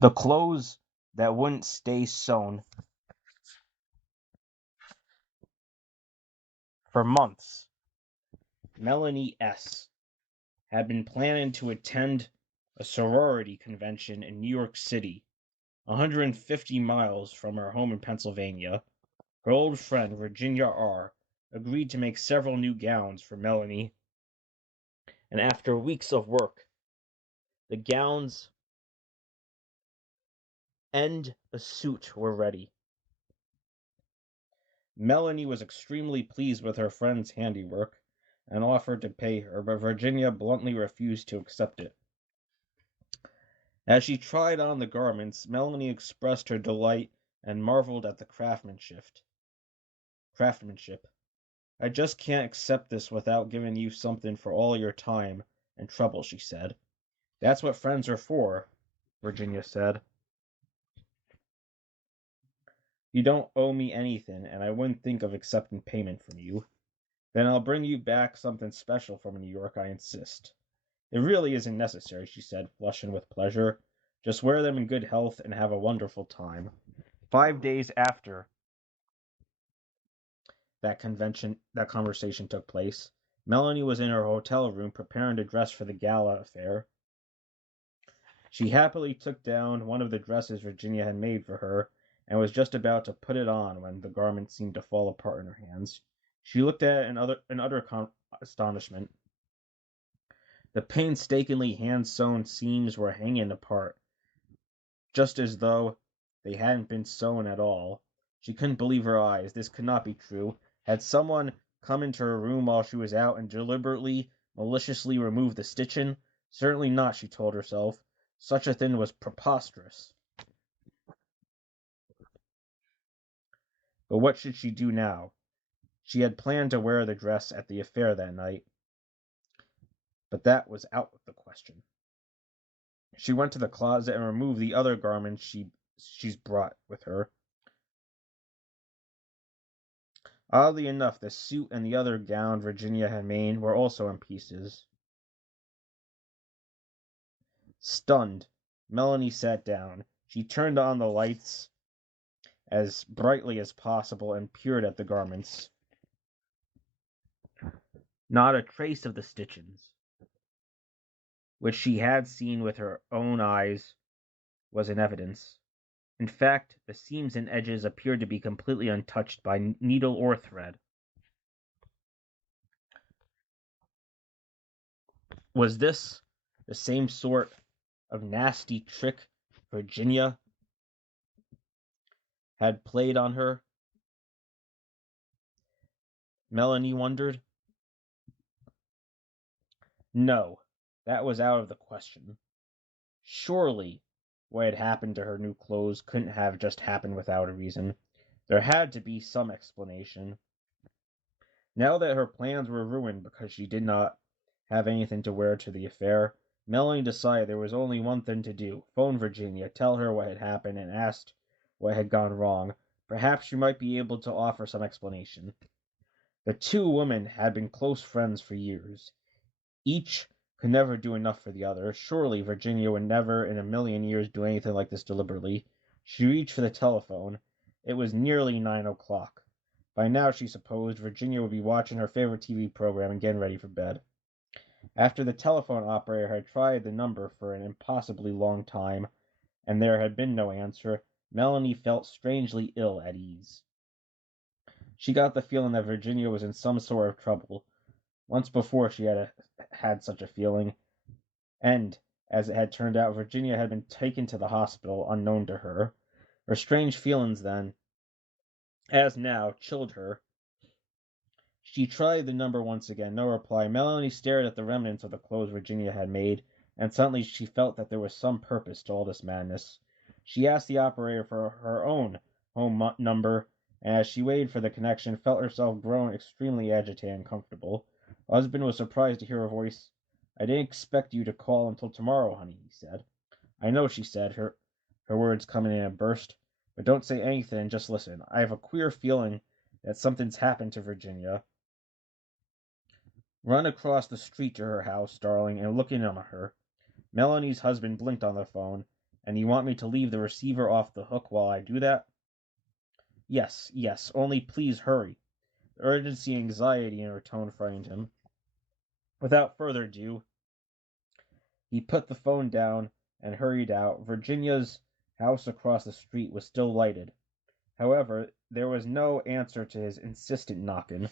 The clothes that wouldn't stay sewn for months. Melanie S. had been planning to attend a sorority convention in New York City, 150 miles from her home in Pennsylvania. Her old friend, Virginia R., agreed to make several new gowns for Melanie, and after weeks of work, the gowns and a suit were ready. Melanie was extremely pleased with her friend's handiwork and offered to pay her, but Virginia bluntly refused to accept it. As she tried on the garments, Melanie expressed her delight and marveled at the craftsmanship. I just can't accept this without giving you something for all your time and trouble, she said. That's what friends are for, Virginia said. You don't owe me anything, and I wouldn't think of accepting payment from you. Then I'll bring you back something special from New York, I insist. It really isn't necessary, she said, flushing with pleasure. Just wear them in good health and have a wonderful time. 5 days after that conversation took place, Melanie was in her hotel room preparing to dress for the gala affair. She happily took down one of the dresses Virginia had made for her and was just about to put it on when the garment seemed to fall apart in her hands. She looked at it in utter astonishment. The painstakingly hand-sewn seams were hanging apart, just as though they hadn't been sewn at all. She couldn't believe her eyes. This could not be true. Had someone come into her room while she was out and deliberately, maliciously removed the stitching? Certainly not, she told herself. Such a thing was preposterous. But what should she do now? She had planned to wear the dress at the affair that night, but that was out of the question. She went to the closet and removed the other garments she's brought with her. Oddly enough, the suit and the other gown Virginia had made were also in pieces. Stunned, Melanie sat down. She turned on the lights as brightly as possible and peered at the garments. Not a trace of the stitchings, which she had seen with her own eyes, was in evidence. In fact, the seams and edges appeared to be completely untouched by needle or thread. Was this the same sort of nasty trick Virginia had played on her? Melanie wondered. No, that was out of the question. Surely what had happened to her new clothes couldn't have just happened without a reason. There had to be some explanation. Now that her plans were ruined because she did not have anything to wear to the affair, Melanie decided there was only one thing to do. Phone Virginia, tell her what had happened, and ask what had gone wrong. Perhaps she might be able to offer some explanation. The two women had been close friends for years. Each could never do enough for the other. Surely Virginia would never in a million years do anything like this deliberately. She reached for the telephone. It was nearly 9 o'clock. By now, she supposed, Virginia would be watching her favorite TV program and getting ready for bed. After the telephone operator had tried the number for an impossibly long time, and there had been no answer, Melanie felt strangely ill at ease. She got the feeling that Virginia was in some sort of trouble. Once before she had such a feeling, and, as it had turned out, Virginia had been taken to the hospital unknown to her. Her strange feelings then, as now, chilled her. She tried the number once again. No reply. Melanie stared at the remnants of the clothes Virginia had made, and suddenly she felt that there was some purpose to all this madness. She asked the operator for her own home number, and as she waited for the connection, felt herself growing extremely agitated and uncomfortable. Her husband was surprised to hear her voice. I didn't expect you to call until tomorrow, honey, he said. I know, she said, her words coming in a burst. But don't say anything and just listen. I have a queer feeling that something's happened to Virginia. Run across the street to her house, darling, and look in on her. Melanie's husband blinked on the phone, And you want me to leave the receiver off the hook while I do that? Yes, yes, only please hurry. The urgency and anxiety in her tone frightened him. Without further ado, he put the phone down and hurried out. Virginia's house across the street was still lighted. However, there was no answer to his insistent knocking.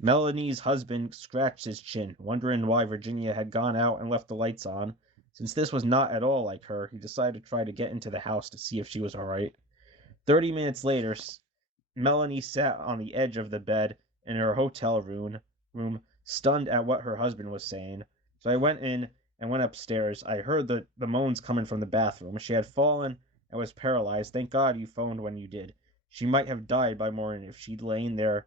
Melanie's husband scratched his chin, wondering why Virginia had gone out and left the lights on. Since this was not at all like her, he decided to try to get into the house to see if she was all right. 30 minutes later, Melanie sat on the edge of the bed in her hotel room, stunned at what her husband was saying. So I went in and went upstairs. I heard the moans coming from the bathroom. She had fallen and was paralyzed. Thank God you phoned when you did. She might have died by morning if she'd lain there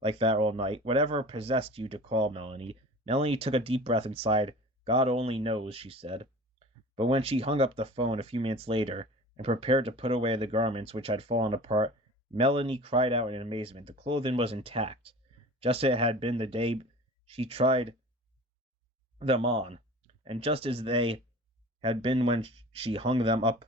like that all night. Whatever possessed you to call, Melanie? Melanie took a deep breath and sighed. God only knows, she said. But when she hung up the phone a few minutes later and prepared to put away the garments which had fallen apart, Melanie cried out in amazement. The clothing was intact, just as it had been the day she tried them on, and just as they had been when she hung them up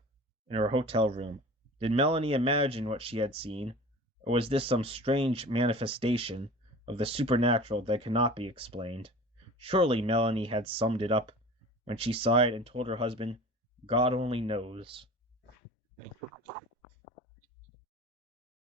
in her hotel room. Did Melanie imagine what she had seen, or was this some strange manifestation of the supernatural that cannot be explained? Surely Melanie had summed it up when she sighed and told her husband, God only knows.